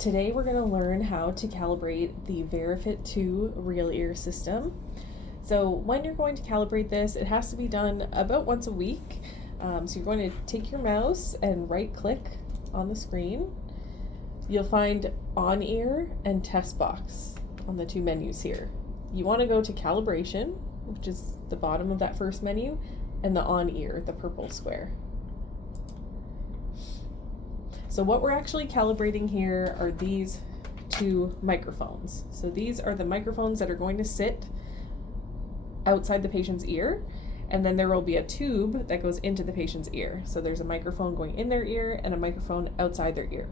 Today we're going to learn how to calibrate the Verifit2 real ear system. So when you're going to calibrate this, it has to be done about once a week. So you're going to take your mouse and right click on the screen. You'll find on ear and test box on the two menus here. You want to go to calibration, which is the bottom of that first menu, and the on ear, the purple square. So what we're actually calibrating here are these two microphones. So these are the microphones that are going to sit outside the patient's ear, and then there will be a tube that goes into the patient's ear. So there's a microphone going in their ear and a microphone outside their ear.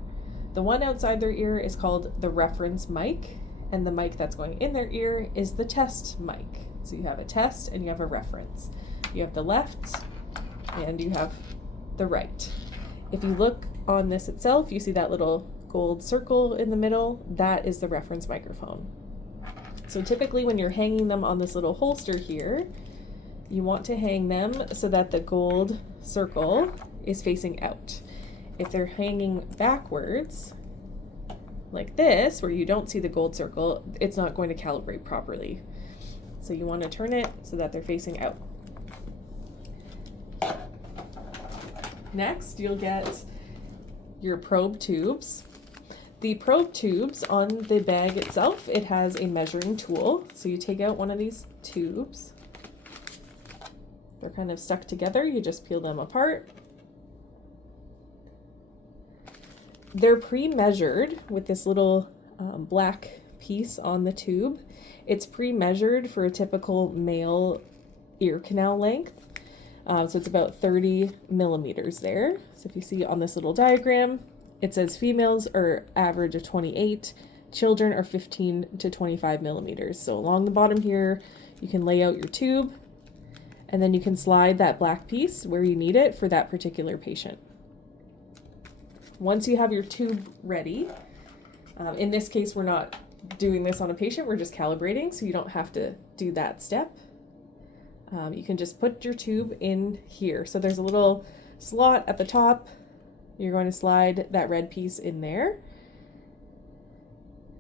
The one outside their ear is called the reference mic, and the mic that's going in their ear is the test mic. So you have a test and you have a reference. You have the left and you have the right. If you look on this itself, you see that little gold circle in the middle. That is the reference microphone. So typically when you're hanging them on this little holster here, you want to hang them so that the gold circle is facing out. If they're hanging backwards, like this, where you don't see the gold circle, it's not going to calibrate properly. So you want to turn it so that they're facing out. Next, you'll get your probe tubes. The probe tubes on the bag itself, it has a measuring tool. So you take out one of these tubes. They're kind of stuck together. You just peel them apart. They're pre-measured with this little black piece on the tube. It's pre-measured for a typical male ear canal length. So it's about 30 millimeters there. So if you see on this little diagram, it says females are average of 28, children are 15 to 25 millimeters. So along the bottom here, you can lay out your tube, and then you can slide that black piece where you need it for that particular patient. Once you have your tube ready, in this case, we're not doing this on a patient, we're just calibrating, so you don't have to do that step. You can just put your tube in here. So there's a little slot at the top. You're going to slide that red piece in there.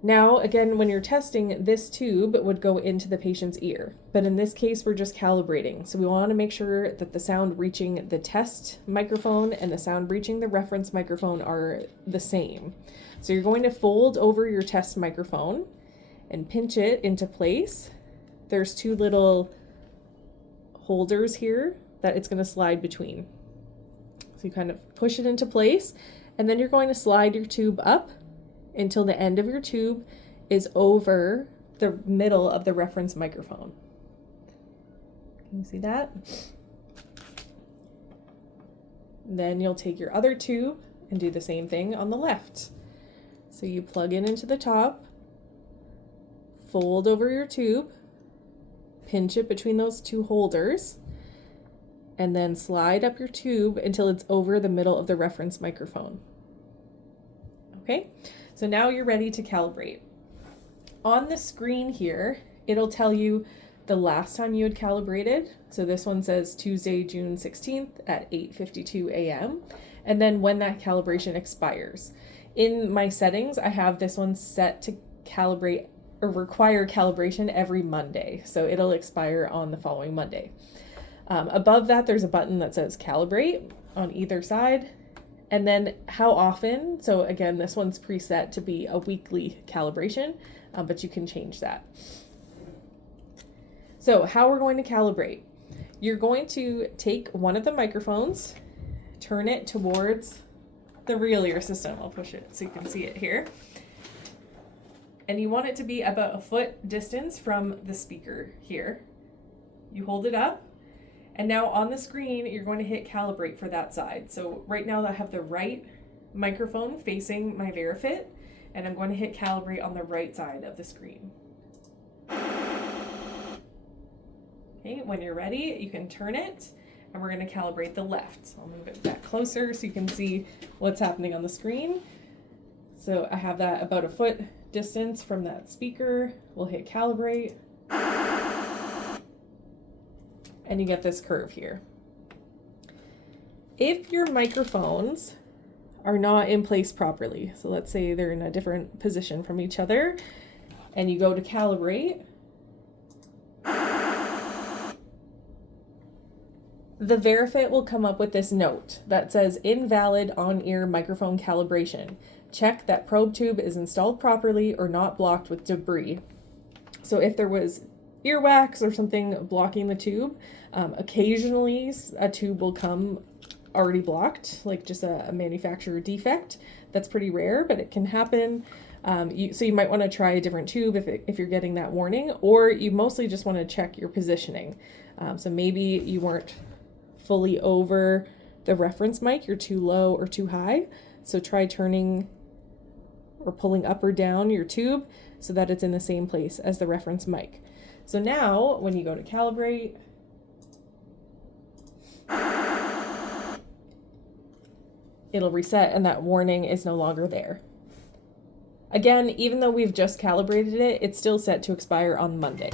Now, again, when you're testing, this tube would go into the patient's ear. But in this case, we're just calibrating. So we want to make sure that the sound reaching the test microphone and the sound reaching the reference microphone are the same. So you're going to fold over your test microphone and pinch it into place. There's two little holders here that it's going to slide between. So you kind of push it into place, and then you're going to slide your tube up until the end of your tube is over the middle of the reference microphone. Can you see that? Then you'll take your other tube and do the same thing on the left. So you plug in into the top, fold over your tube, pinch it between those two holders, and then slide up your tube until it's over the middle of the reference microphone. Okay, so now you're ready to calibrate. On the screen here, it'll tell you the last time you had calibrated. So this one says Tuesday, June 16th at 8:52 a.m. and then when that calibration expires. In my settings, I have this one set to calibrate or require calibration every Monday. So it'll expire on the following Monday. Above that, there's a button that says Calibrate on either side. And then how often, so again, this one's preset to be a weekly calibration, but you can change that. So how we're going to calibrate. You're going to take one of the microphones, turn it towards the real ear system. I'll push it so you can see it here. And you want it to be about a foot distance from the speaker here. You hold it up, and now on the screen, you're going to hit calibrate for that side. So right now I have the right microphone facing my Verifit, and I'm going to hit calibrate on the right side of the screen. Okay, when you're ready, you can turn it, and we're going to calibrate the left. I'll move it back closer so you can see what's happening on the screen. So I have that about a foot distance from that speaker. We'll hit calibrate, and you get this curve here. If your microphones are not in place properly. So let's say they're in a different position from each other, and you go to calibrate. The Verifit will come up with this note that says invalid on-ear microphone calibration. Check that probe tube is installed properly or not blocked with debris. So if there was earwax or something blocking the tube, occasionally a tube will come already blocked, like just a manufacturer defect. That's pretty rare, but it can happen. So you might want to try a different tube if you're getting that warning, or you mostly just want to check your positioning. So maybe you weren't fully over the reference mic, you're too low or too high. So try turning or pulling up or down your tube so that it's in the same place as the reference mic. So now when you go to calibrate, it'll reset and that warning is no longer there. Again, even though we've just calibrated it, it's still set to expire on Monday.